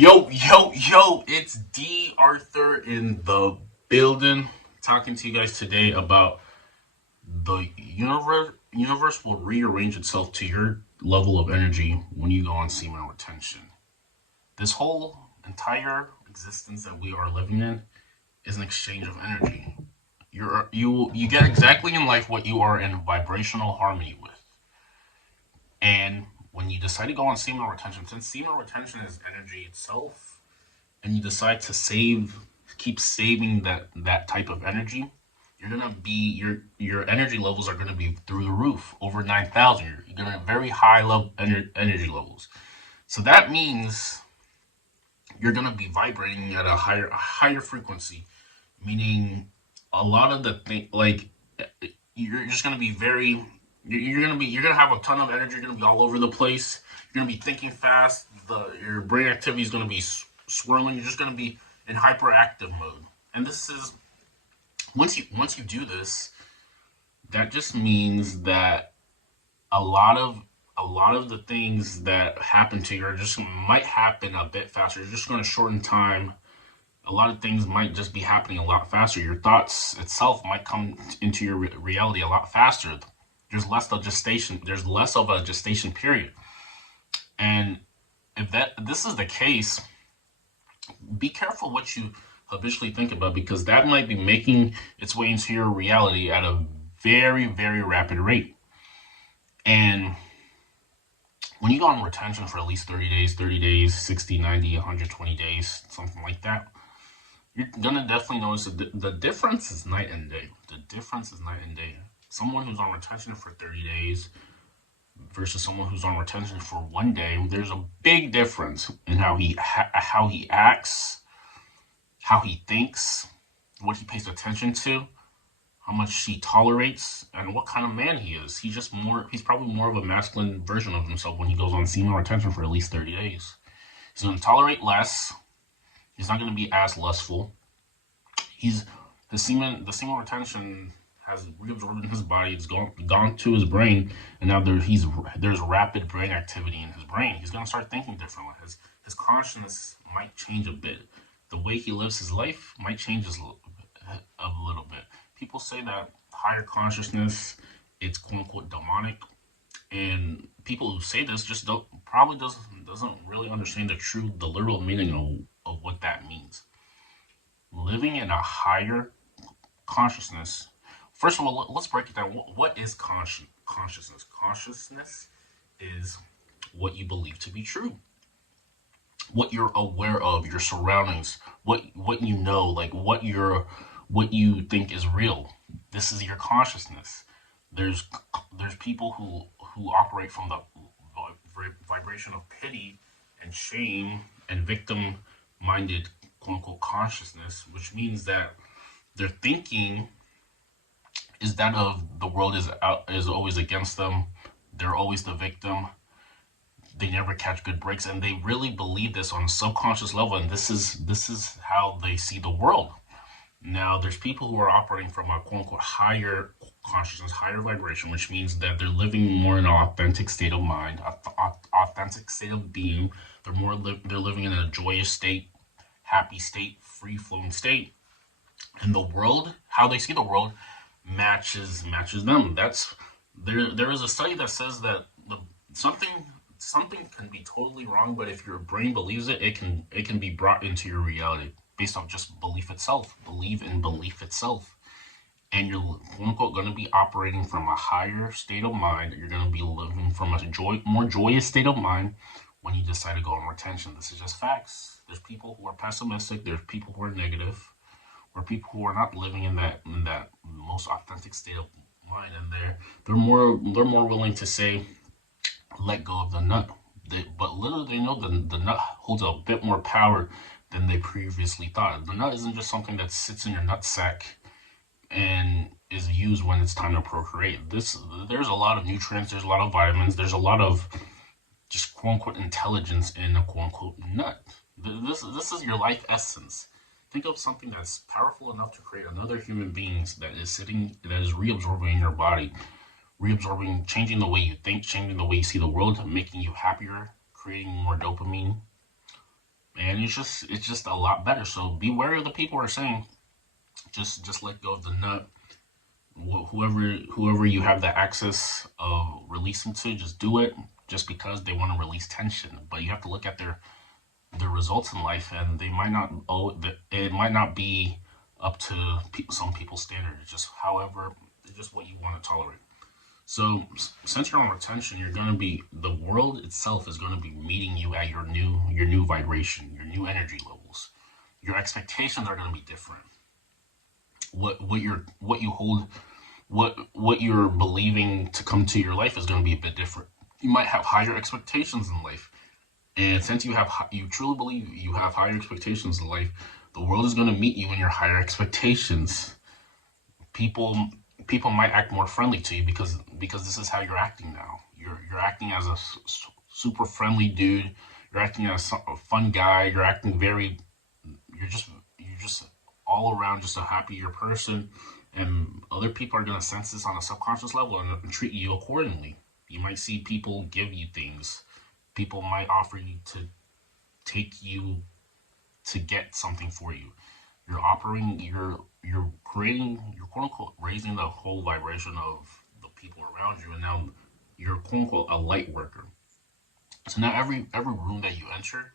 Yo, it's D.Arthur in the building, talking to you guys today about the universe will rearrange itself to your level of energy when you go on semen retention. This whole entire existence that we are living in is an exchange of energy. You get exactly in life what you are in vibrational harmony with. And when you decide to go on semen retention, since semen retention is energy itself, and you decide to keep saving that type of energy, you're gonna be your energy levels are gonna be through the roof, over 9,000. You're gonna have very high level energy levels. So that means you're gonna be vibrating at a higher frequency, meaning a lot of the thing like you're just gonna be very you're gonna have a ton of energy. You're gonna be all over the place. You're gonna be thinking fast. Your brain activity is gonna be swirling. You're just gonna be in hyperactive mode. And this is once you do this, that just means that a lot of a lot of the things that happen to you are just might happen a bit faster. You're just gonna shorten time. A lot of things might just be happening a lot faster. Your thoughts itself might come into your reality a lot faster. There's less of a gestation period. And if that this is the case, be careful what you habitually think about, because that might be making its way into your reality at a very, very rapid rate. And when you go on retention for at least 30 days, 60, 90, 120 days, something like that, you're gonna definitely notice the difference is night and day. The difference is night and day. Someone who's on retention for 30 days versus someone who's on retention for 1 day, there's a big difference in how he acts, how he thinks, what he pays attention to, how much he tolerates, and what kind of man he is. He's probably more of a masculine version of himself when he goes on semen retention for at least 30 days. He's going to tolerate less. He's not going to be as lustful. He's the semen retention has reabsorbed in his body. It's gone to his brain, and now there's rapid brain activity in his brain. He's going to start thinking differently. His consciousness might change a bit. The way he lives his life might change a little bit. People say that higher consciousness, it's quote unquote demonic, and people who say this just don't probably doesn't really understand the literal meaning of what that means. Living in a higher consciousness. First of all, let's break it down. What is consciousness? Consciousness is what you believe to be true, what you're aware of, your surroundings, what you know, like what you think is real. This is your consciousness. There's there's people who operate from the vibration of pity and shame and victim minded quote unquote consciousness, which means that their thinking is that of the world is always against them. They're always the victim. They never catch good breaks, and they really believe this on a subconscious level. And this is how they see the world. Now, there's people who are operating from a quote unquote higher consciousness, higher vibration, which means that they're living more in an authentic state of mind, authentic state of being. They're living in a joyous state, happy state, free flowing state, and the world, how they see the world, matches them. There is a study that says that something something can be totally wrong, but if your brain believes it, it can be brought into your reality based on just belief itself. Believe in belief itself, and you're quote unquote going to be operating from a higher state of mind. You're going to be living from a more joyous state of mind when you decide to go on retention. This is just facts. There's people who are pessimistic. There's people who are negative, or people who are not living in that most authentic state of mind, and they're more willing to say let go of the nut. But little they know the nut holds a bit more power than they previously thought. The nut isn't just something that sits in your nut sack and is used when it's time to procreate. There's a lot of nutrients, there's a lot of vitamins, there's a lot of just quote unquote intelligence in a quote unquote nut. This is your life essence. Think of something that's powerful enough to create another human being that is reabsorbing in your body, reabsorbing, changing the way you think, changing the way you see the world, making you happier, creating more dopamine, and it's just a lot better. So be wary of the people who are saying just let go of the nut. Whoever you have the access of releasing to, just do it. Just because they want to release tension, but you have to look at their results in life, and they might not. Oh, it might not be up to some people's standard. It's just, however, it's just what you want to tolerate. So, since you're on retention, you're gonna be the world itself is gonna be meeting you at your new vibration, your new energy levels. Your expectations are gonna be different. What you hold, what you're believing to come to your life is gonna be a bit different. You might have higher expectations in life, and since you truly believe you have higher expectations in life, the world is gonna meet you in your higher expectations. people People might act more friendly to you because this is how you're acting now. You're acting as a super friendly dude. You're acting as a fun guy. You're just all around just a happier person, and other people are gonna sense this on a subconscious level and treat you accordingly. You might see people give you things. People might offer you to take you to get something for you. You're creating, you're quote unquote raising the whole vibration of the people around you, and now you're quote unquote a light worker. So now every room that you enter,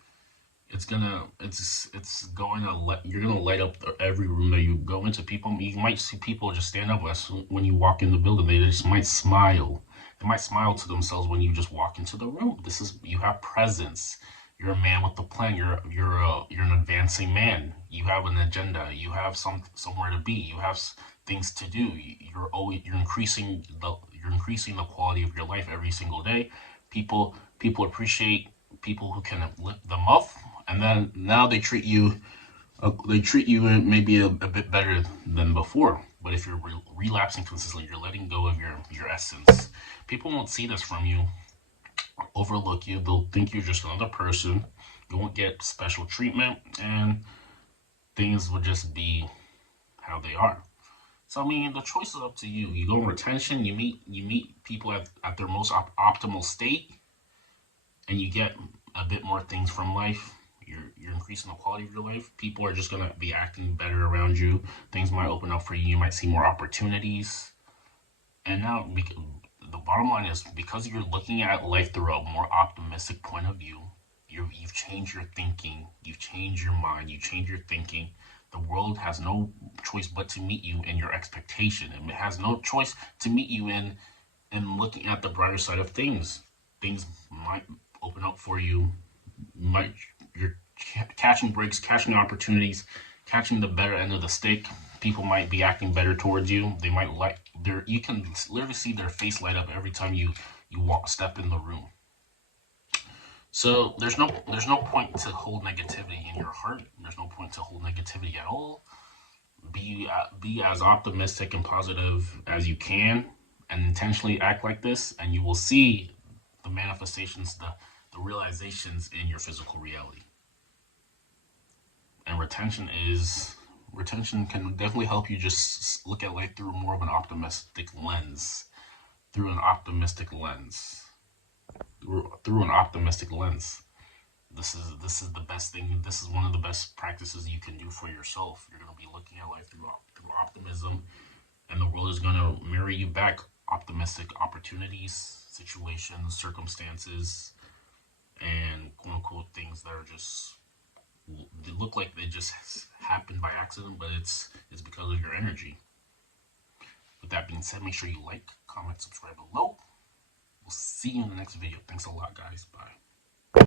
it's going to let you're gonna light up every room that you go into. People, you might see people just stand up when you walk in the building. They just might smile. They might smile to themselves when you just walk into the room. This is You have presence. You're a man with a plan. You're an advancing man. You have an agenda. You have somewhere to be. You have things to do. You're increasing the quality of your life every single day. People appreciate people who can lift them up, and then now they treat you maybe a bit better than before. But if you're relapsing consistently, you're letting go of your essence. People won't see this from you, overlook you. They'll think you're just another person. You won't get special treatment, and things will just be how they are. So I mean, the choice is up to you. You go in retention. You meet people at their most optimal state, and you get a bit more things from life. You're increasing the quality of your life. People are just gonna be acting better around you. Things might open up for you. You might see more opportunities. And now, the bottom line is, because you're looking at life through a more optimistic point of view, you've changed your thinking. You've changed your mind. You change your thinking. The world has no choice but to meet you in your expectation, and it has no choice to meet you in looking at the brighter side of things. Things might open up for you. Might You're catching breaks, catching opportunities, catching the better end of the stick. People might be acting better towards you. They might like their You can literally see their face light up every time you step in the room. So there's no point to hold negativity in your heart. There's no point to hold negativity at all. Be as optimistic and positive as you can, and intentionally act like this, and you will see the manifestations, the realizations in your physical reality. And retention can definitely help you just look at life through more of an optimistic lens. Through an optimistic lens. Through an optimistic lens. This is the best thing. This is one of the best practices you can do for yourself. You're gonna be looking at life through optimism, and the world is gonna mirror you back optimistic opportunities, situations, circumstances, and quote unquote things that are just, they look like they just happened by accident, but it's because of your energy. With that being said, make sure you like, comment, subscribe below. We'll see you in the next video. Thanks a lot, guys. Bye.